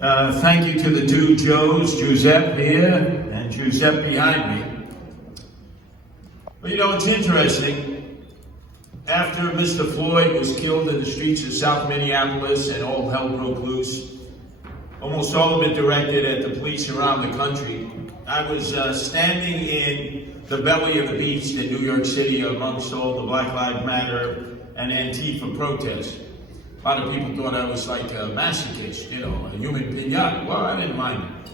Thank you to the two Joes, Giuseppe here and Giuseppe behind me. Well, you know, it's interesting. After Mr. Floyd was killed in the streets of South Minneapolis and all hell broke loose, almost all of it directed at the police around the country, I was standing in the belly of the beast in New York City amongst all the Black Lives Matter and Antifa protests. A lot of people thought I was like a masochist, you know, a human pinata. Well, I didn't mind it.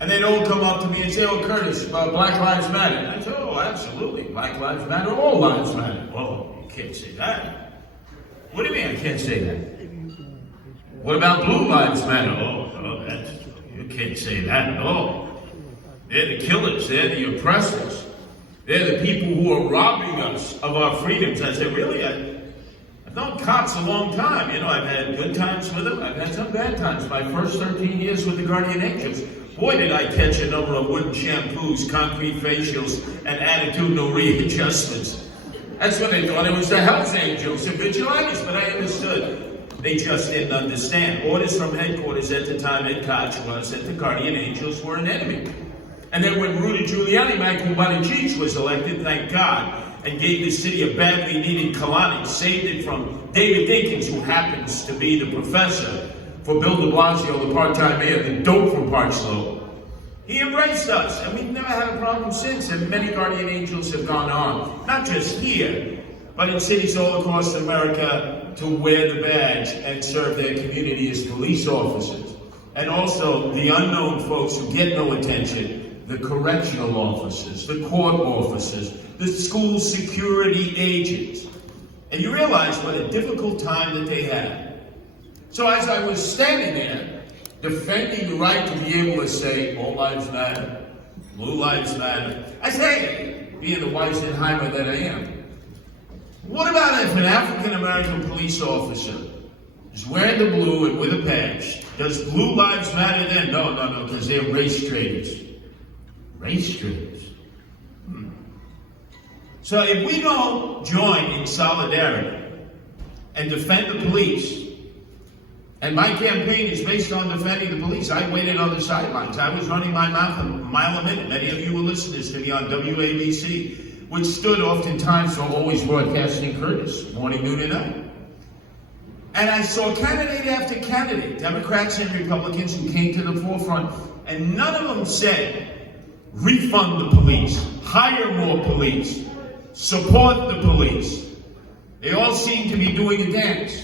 And they'd all come up to me and say, "Oh, Curtis, Black Lives Matter." And I said, "Oh, absolutely. Black Lives Matter, all lives matter." "Oh, you can't say that." "What do you mean I can't say that?" "What about Blue Lives Matter?" You can't say that at all. They're the killers. They're the oppressors. They're the people who are robbing us of our freedoms. I said, "Really? I've known cops a long time. You know, I've had good times with them. I've had some bad times. My first 13 years with the Guardian Angels. Boy, did I catch a number of wooden shampoos, concrete facials, and attitudinal readjustments. That's when they thought it was the Hells Angels and vigilantes, but I understood. They just didn't understand. Orders from headquarters at the time at Koch was that the Guardian Angels were an enemy. And then when Rudy Giuliani, Michael Buttigieg was elected, thank God, and gave the city a badly needed colonic, saved it from David Dinkins, who happens to be the professor for Bill de Blasio, the part-time mayor, the dope from Park Slope. He embraced us, and we've never had a problem since, and many Guardian Angels have gone on, not just here, but in cities all across America to wear the badge and serve their community as police officers. And also the unknown folks who get no attention, the correctional officers, the court officers, the school security agents. And you realize what a difficult time that they had. So as I was standing there, defending the right to be able to say, all lives matter, blue lives matter, I say, being the Weisenheimer that I am, what about if an African-American police officer is wearing the blue and with a badge? Does blue lives matter then? No, because they're race traitors. Race traitors. So if we don't join in solidarity and defend the police, and my campaign is based on defending the police. I waited on the sidelines. I was running my mouth a mile a minute. Many of you were listeners to me on WABC, which stood oftentimes for Always Broadcasting Curtis, morning, noon, and night. And I saw candidate after candidate, Democrats and Republicans, who came to the forefront, and none of them said, refund the police, hire more police, support the police. They all seem to be doing a dance.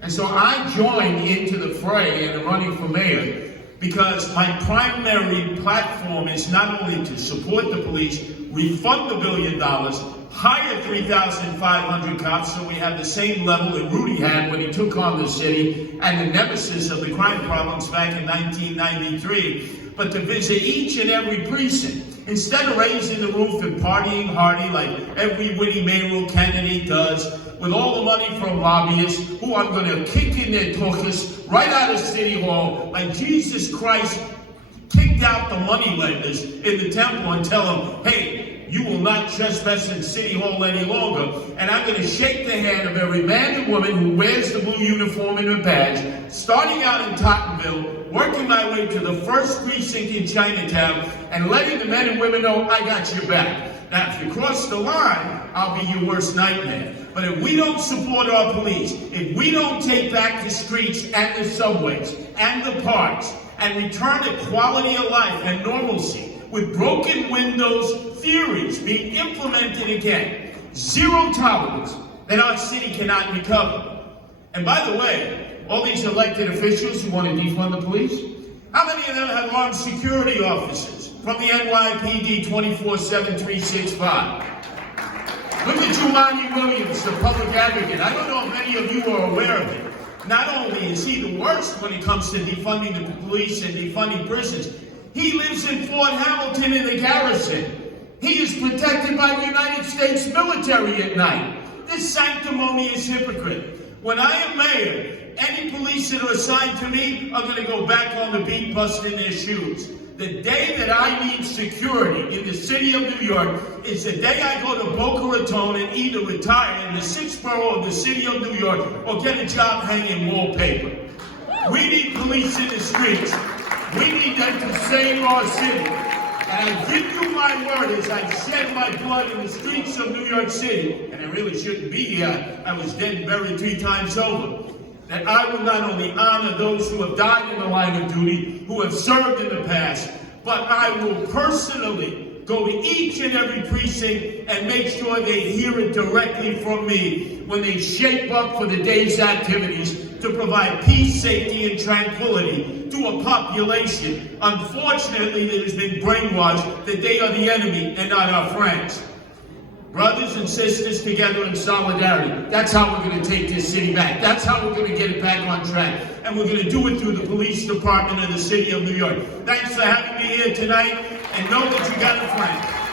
And so I joined into the fray and am running for mayor because my primary platform is not only to support the police, refund the $1 billion, hire 3,500 cops so we have the same level that Rudy had when he took on the city and the nemesis of the crime problems back in 1993, but to visit each and every precinct. Instead of raising the roof and partying hardy like every witty mayoral candidate does, with all the money from lobbyists who I'm going to kick in their tuchus right out of City Hall, like Jesus Christ kicked out the moneylenders in the temple and tell them, hey, you will not trespass in City Hall any longer, and I'm going to shake the hand of every man and woman who wears the blue uniform and a badge, starting out in Tottenville, working my way to the first precinct in Chinatown, and letting the men and women know I got your back. Now, if you cross the line, I'll be your worst nightmare. But if we don't support our police, if we don't take back the streets and the subways and the parks and return equality of life and normalcy with broken windows theories being implemented again, zero tolerance, then our city cannot recover. And by the way, all these elected officials who want to defund the police, how many of them have armed security officers from the NYPD 24/7, 365? Look at Jelani Williams, the public advocate. I don't know if many of you are aware of it. Not only is he the worst when it comes to defunding the police and defunding prisons, he lives in Fort Hamilton in the garrison. He is protected by the United States military at night. This sanctimonious hypocrite. When I am mayor, any police that are assigned to me are going to go back on the beat busting their shoes. The day that I need security in the city of New York is the day I go to Boca Raton and either retire in the 6th borough of the city of New York or get a job hanging wallpaper. We need police in the streets. We need them to save our city. And I give you my word, as I shed my blood in the streets of New York City, and I really shouldn't be here, I was dead and buried 3 times over, that I will not only honor those who have died in the line of duty, who have served in the past, but I will personally go to each and every precinct and make sure they hear it directly from me when they shape up for the day's activities to provide peace, safety, and tranquility to a population, unfortunately, that has been brainwashed that they are the enemy and not our friends. Brothers and sisters together in solidarity. That's how we're going to take this city back. That's how we're going to get it back on track. And we're going to do it through the police department of the city of New York. Thanks for having me here tonight, and know that you got a friend.